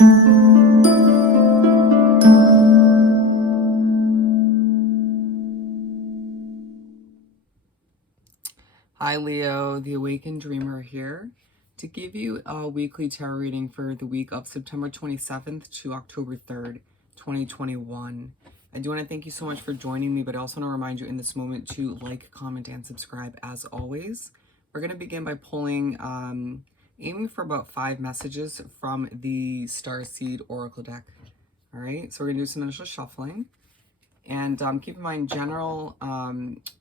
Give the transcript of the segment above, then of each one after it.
Hi Leo, the Awakened Dreamer here to give you a weekly tarot reading for the week of September 27th to October 3rd, 2021. I do want to thank you so much for joining me, but I also want to remind you in this moment to like, comment, and subscribe as always. We're going to begin by pulling, aiming for about 5 messages from the Starseed Oracle deck. All right, so we're going to do some initial shuffling. And keep in mind, general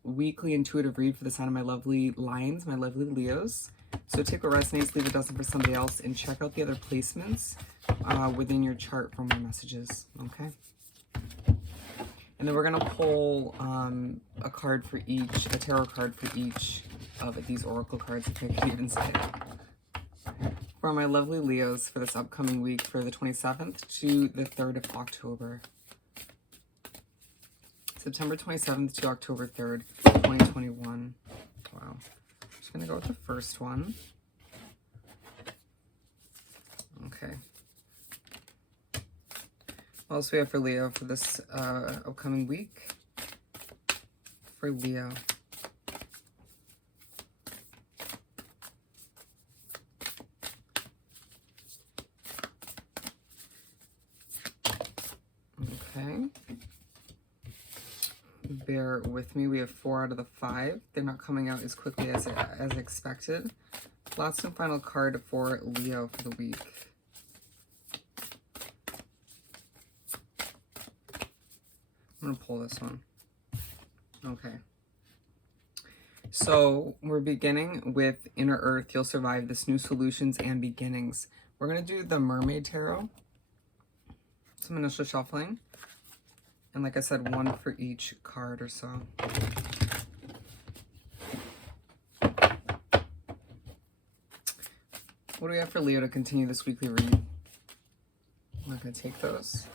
weekly intuitive read for the sign of my lovely lions, my lovely Leos. So take what resonates, leave it doesn't for somebody else, and check out the other placements within your chart for more messages, okay? And then we're going to pull a card for each, a tarot card for each of these oracle cards, if I can even say it. For my lovely Leos for this upcoming week, for the 27th to the 3rd of October. September 27th to October 3rd, 2021. Wow. I'm just going to go with the first one. Okay. What else do we have for Leo for this upcoming week? For Leo. Okay. Bear with me. We have 4 out of the 5. They're not coming out as quickly as expected. Last and final card for Leo for the week. I'm going to pull this one. Okay. So we're beginning with Inner Earth. You'll survive this, new solutions and beginnings. We're going to do the Mermaid Tarot. Some initial shuffling. And like I said, 1 for each card or so. What do we have for Leo to continue this weekly read? I'm not going to take those.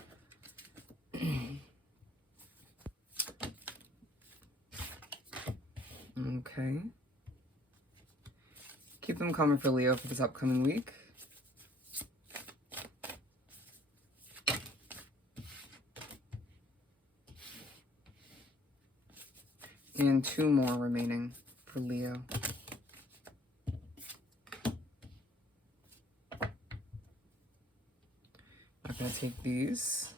Okay. Keep them coming for Leo for this upcoming week. And 2 more remaining for Leo. I'm going to take these.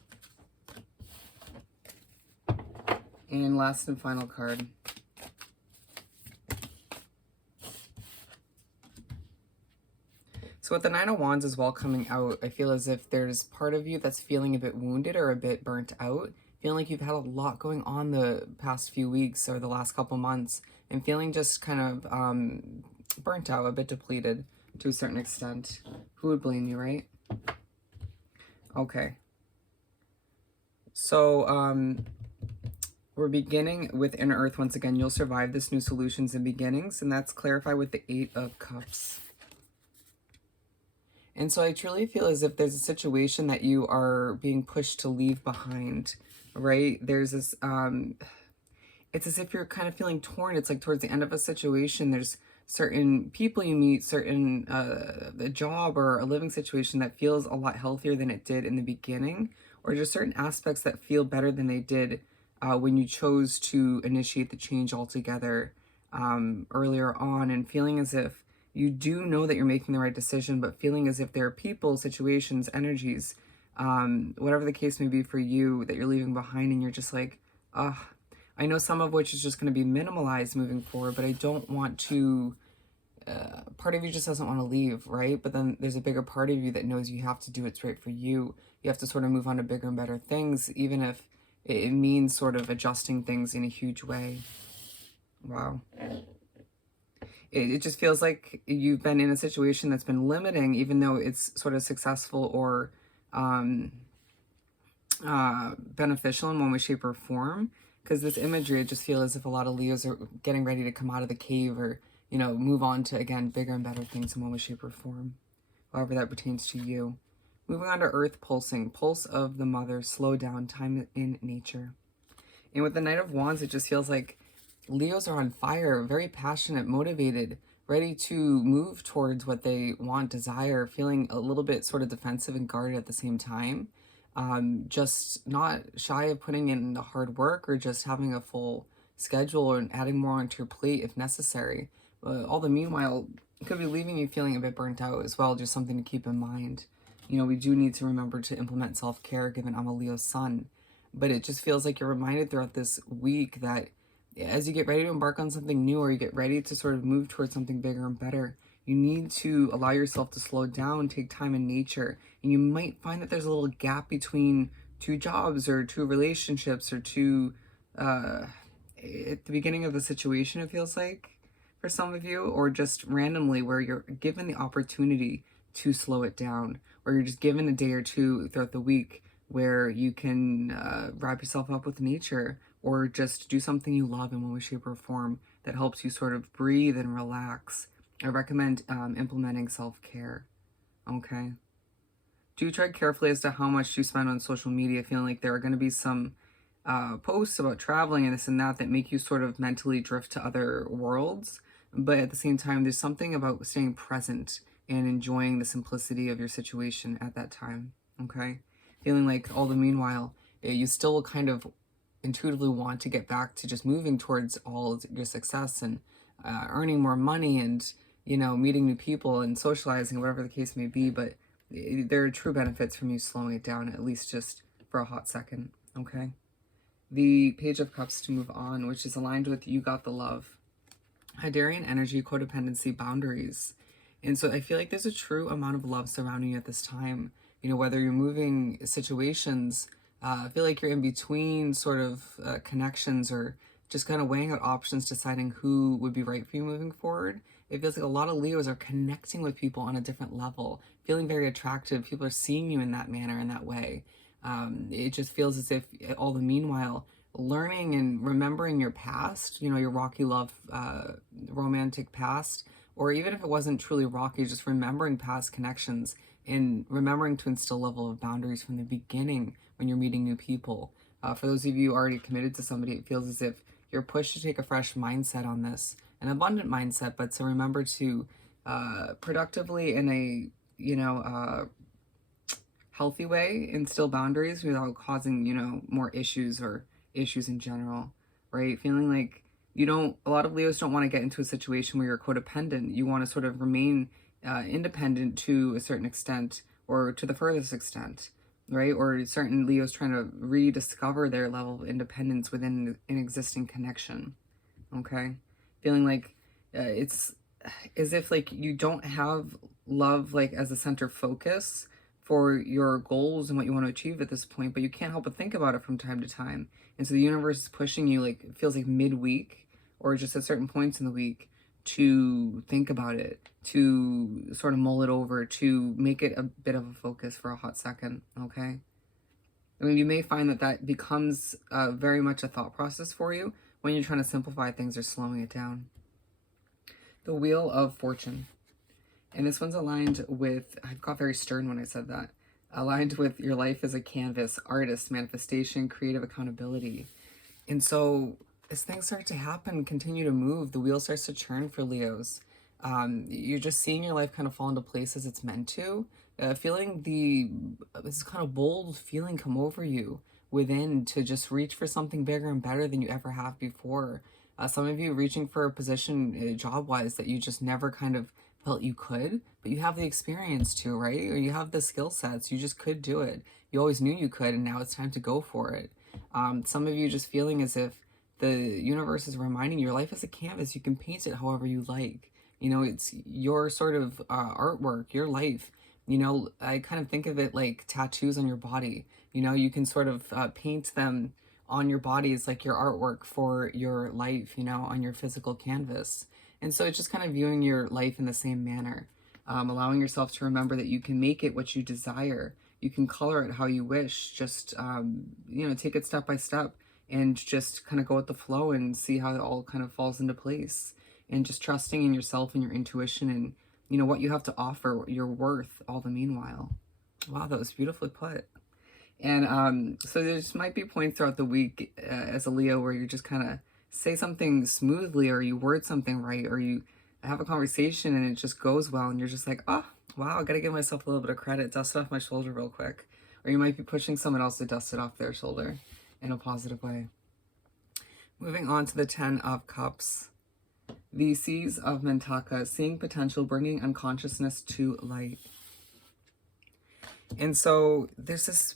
And last and final card. So with the 9 of Wands as well coming out, I feel as if there's part of you that's feeling a bit wounded or a bit burnt out. Feeling like you've had a lot going on the past few weeks or the last couple months, and feeling just kind of burnt out, a bit depleted to a certain extent. Who would blame you, right? Okay. So we're beginning with Inner Earth once again. You'll survive this, new solutions and beginnings, and that's clarified with the 8 of Cups. And so I truly feel as if there's a situation that you are being pushed to leave behind, right? There's this, it's as if you're kind of feeling torn. It's like towards the end of a situation, there's certain people you meet, certain, a job or a living situation that feels a lot healthier than it did in the beginning, or just certain aspects that feel better than they did when you chose to initiate the change altogether earlier on, and feeling as if you do know that you're making the right decision, but feeling as if there are people, situations, energies, whatever the case may be for you that you're leaving behind, and you're just like, I know some of which is just going to be minimalized moving forward, but I don't want to, part of you just doesn't want to leave, right? But then there's a bigger part of you that knows you have to do what's right for you. You have to sort of move on to bigger and better things, even if it means sort of adjusting things in a huge way. Wow. It just feels like you've been in a situation that's been limiting, even though it's sort of successful or beneficial in one way, shape, or form. Because this imagery, I just feel as if a lot of Leos are getting ready to come out of the cave or, you know, move on to, again, bigger and better things in one way, shape, or form. However that pertains to you. Moving on to Earth pulsing. Pulse of the Mother. Slow down. Time in nature. And with the Knight of Wands, it just feels like Leos are on fire, very passionate, motivated, ready to move towards what they want, desire, feeling a little bit sort of defensive and guarded at the same time. Just not shy of putting in the hard work or just having a full schedule and adding more onto your plate if necessary. All the meanwhile, it could be leaving you feeling a bit burnt out as well, just something to keep in mind. We do need to remember to implement self care given I'm a Leo sun. But it just feels like you're reminded throughout this week that as you get ready to embark on something new or you get ready to sort of move towards something bigger and better, you need to allow yourself to slow down, take time in nature. And you might find that there's a little gap between two jobs or two relationships or two, at the beginning of the situation, it feels like for some of you, or just randomly where you're given the opportunity to slow it down, or you're just given a day or two throughout the week where you can wrap yourself up with nature or just do something you love in one way, shape, or form that helps you sort of breathe and relax. I recommend implementing self care. Okay. Do tread carefully as to how much you spend on social media, feeling like there are going to be some posts about traveling and this and that that make you sort of mentally drift to other worlds. But at the same time, there's something about staying present and enjoying the simplicity of your situation at that time. Okay. Feeling like all the meanwhile, you still kind of intuitively want to get back to just moving towards all your success and earning more money and, meeting new people and socializing, whatever the case may be. But there are true benefits from you slowing it down, at least just for a hot second. Okay. The Page of Cups to move on, which is aligned with You Got the Love. Hydarian energy, codependency, boundaries. And so I feel like there's a true amount of love surrounding you at this time. Whether you're moving situations, I feel like you're in between sort of connections or just kind of weighing out options, deciding who would be right for you moving forward. It feels like a lot of Leos are connecting with people on a different level, feeling very attractive. People are seeing you in that manner, in that way. It just feels as if all the meanwhile, learning and remembering your past, your rocky love, romantic past, or even if it wasn't truly rocky, just remembering past connections and remembering to instill a level of boundaries from the beginning when you're meeting new people. For those of you already committed to somebody, it feels as if you're pushed to take a fresh mindset on this, an abundant mindset, but to remember to productively in a, healthy way instill boundaries without causing, more issues or issues in general, right? Feeling like a lot of Leos don't want to get into a situation where you're codependent. You want to sort of remain independent to a certain extent or to the furthest extent, right? Or certain Leos trying to rediscover their level of independence within an existing connection, okay? Feeling like it's as if like you don't have love like as a center focus for your goals and what you want to achieve at this point, but you can't help but think about it from time to time. And so the universe is pushing you, like, it feels like midweek or just at certain points in the week to think about it, to sort of mull it over, to make it a bit of a focus for a hot second, okay? I mean, you may find that that becomes very much a thought process for you when you're trying to simplify things or slowing it down. The Wheel of Fortune. And this one's aligned with, I got very stern when I said that, aligned with your life as a canvas, artist, manifestation, creative accountability. And so as things start to happen, continue to move, the wheel starts to churn for Leos. You're just seeing your life kind of fall into place as it's meant to, feeling this kind of bold feeling come over you within to just reach for something bigger and better than you ever have before. Some of you reaching for a position job-wise that you just never kind of felt you could, but you have the experience to, right? Or you have the skill sets, you just could do it. You always knew you could, and now it's time to go for it. Some of you just feeling as if the universe is reminding you your life is a canvas. You can paint it however you like. It's your sort of artwork, your life. I kind of think of it like tattoos on your body. You can sort of paint them on your body as like your artwork for your life, on your physical canvas. And so it's just kind of viewing your life in the same manner, allowing yourself to remember that you can make it what you desire. You can color it how you wish. Just, take it step by step and just kind of go with the flow and see how it all kind of falls into place. And just trusting in yourself and your intuition and, what you have to offer, your worth, all the meanwhile. Wow, that was beautifully put. And so there just might be points throughout the week as a Leo where you just kind of say something smoothly or you word something right or you have a conversation and it just goes well and you're just like, oh, wow, I gotta give myself a little bit of credit, dust it off my shoulder real quick. Or you might be pushing someone else to dust it off their shoulder in a positive way. Moving on to the 10 of Cups. The Seas of Mintaka, seeing potential, bringing unconsciousness to light. And so there's this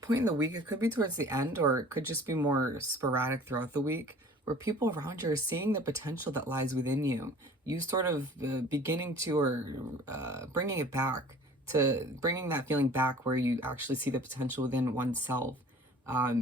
point in the week, it could be towards the end or it could just be more sporadic throughout the week, where people around you are seeing the potential that lies within you. You sort of beginning to, or bringing it back, to bringing that feeling back where you actually see the potential within oneself.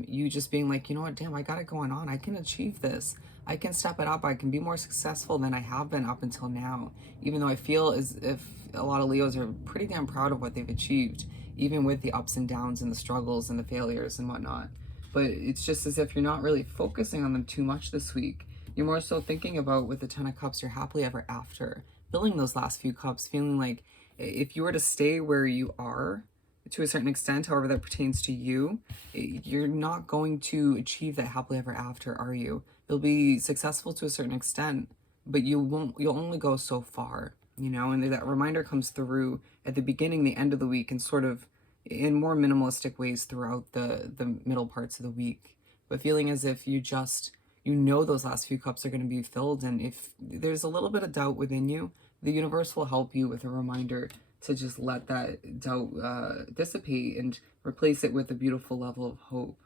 You just being like, you know what, damn, I got it going on. I can achieve this. I can step it up. I can be more successful than I have been up until now. Even though I feel as if a lot of Leos are pretty damn proud of what they've achieved, even with the ups and downs and the struggles and the failures and whatnot. But it's just as if you're not really focusing on them too much this week. You're more so thinking about, with the 10 of Cups, your happily ever after. Filling those last few cups, feeling like if you were to stay where you are, to a certain extent, however that pertains to you, you're not going to achieve that happily ever after, are you? You'll be successful to a certain extent, but you'll only go so far, you know? And that reminder comes through at the beginning, the end of the week, and sort of in more minimalistic ways throughout the middle parts of the week. But feeling as if you just, you know, those last few cups are going to be filled, and if there's a little bit of doubt within you, the universe will help you with a reminder to just let that doubt dissipate and replace it with a beautiful level of hope.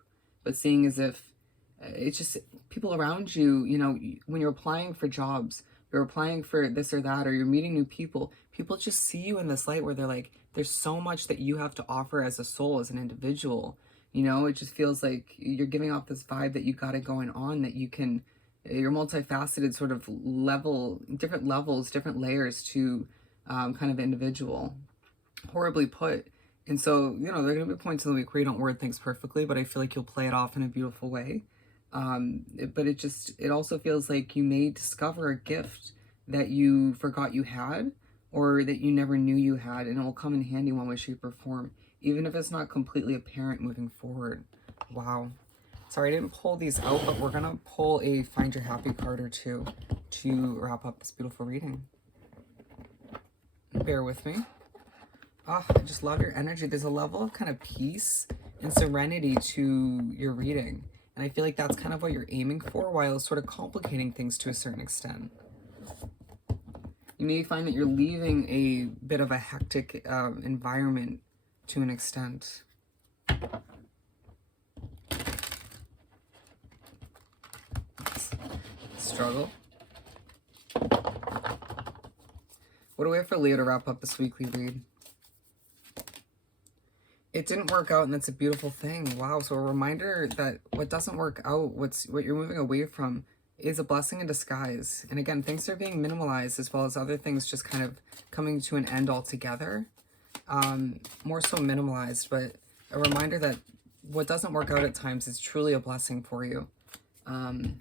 But seeing as if it's just people around you, you know, when you're applying for jobs, you're applying for this or that, or you're meeting new people, people just see you in this light where they're like, there's so much that you have to offer as a soul, as an individual. You know, it just feels like you're giving off this vibe that you got it going on, that you can, you're multifaceted, sort of level, different levels, different layers to kind of individual. Horribly put. And so, you know, there are going to be points in the week where you don't word things perfectly, but I feel like you'll play it off in a beautiful way. But it also feels like you may discover a gift that you forgot you had, or that you never knew you had, and it will come in handy one way, shape, or form, even if it's not completely apparent moving forward. Wow. Sorry, I didn't pull these out, but we're going to pull a Find Your Happy card or two to wrap up this beautiful reading. Bear with me. Oh, I just love your energy. There's a level of kind of peace and serenity to your reading. And I feel like that's kind of what you're aiming for, while sort of complicating things to a certain extent. You may find that you're leaving a bit of a hectic environment to an extent. Struggle. What do we have for Leo to wrap up this weekly read? It didn't work out, and that's a beautiful thing. Wow. So a reminder that what doesn't work out, what you're moving away from, is a blessing in disguise. And again, things are being minimalized, as well as other things just kind of coming to an end altogether. More so minimalized, but a reminder that what doesn't work out at times is truly a blessing for you. And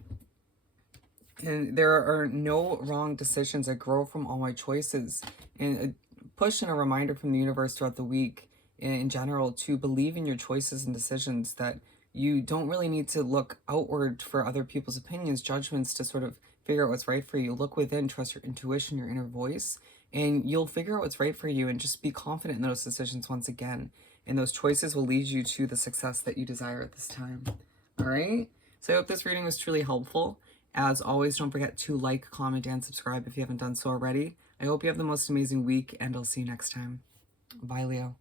there are no wrong decisions. I grow from all my choices. And a push and a reminder from the universe throughout the week in general to believe in your choices and decisions, that you don't really need to look outward for other people's opinions, judgments to sort of figure out what's right for you. Look within, trust your intuition, your inner voice, and you'll figure out what's right for you, and just be confident in those decisions once again. And those choices will lead you to the success that you desire at this time. All right? So I hope this reading was truly helpful. As always, don't forget to like, comment, and subscribe if you haven't done so already. I hope you have the most amazing week, and I'll see you next time. Bye, Leo.